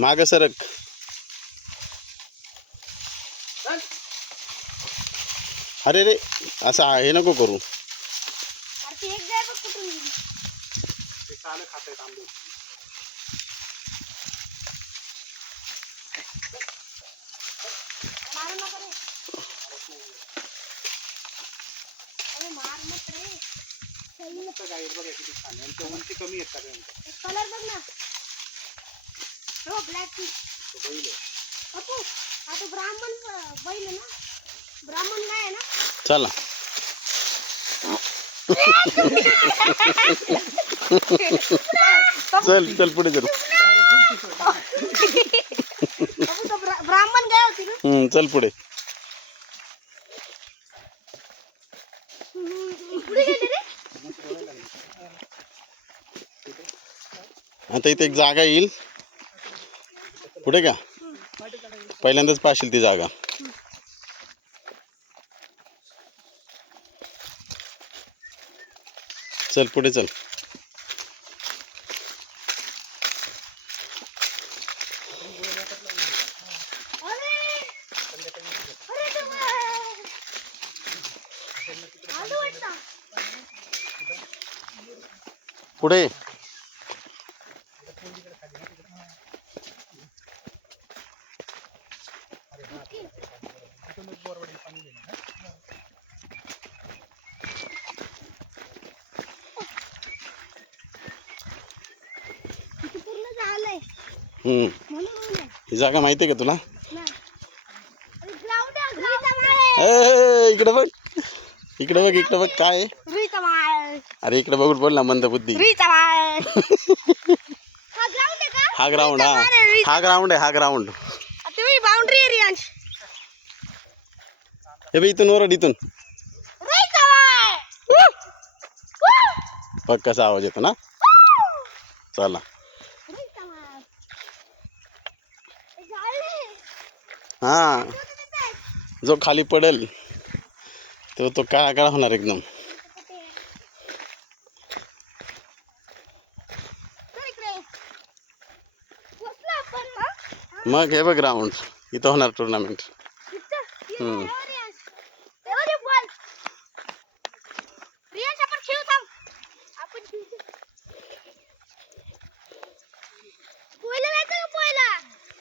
माग सरक. अरे रे असं हे नको करू. उंची कमी आहेत कलर बघ ना. हो ब्लॅक बैल अपू. हा तो ब्राह्मण बैल ना. ब्राह्मण गाय आहे ना. चला चल चल पुढे चल. ब्राह्मण गाय होती ना. चल पुढे. आता इथे एक जागा येईल पुढे का. पहिल्यांदाच पाशील ती जागा. चल पुढे चल. पुढे ही जागा माहिती आहे का तुला. इकडे बघ इकडे बघ इकडे बघ काय. अरे इकडे बघून बोल ना मंद बुद्धी. हा ग्राउंड हा ग्राउंड आहे हा ग्राउंड. बाउंड्री एरियांश. हे बघ इथून ओरड इथून. बघ कसा आवाज येतो ना. चला हा जो खाली पडेल तो काळा होणार एकदम. मग हे बघ ग्राउंड इथं होणार टुर्नामेंट.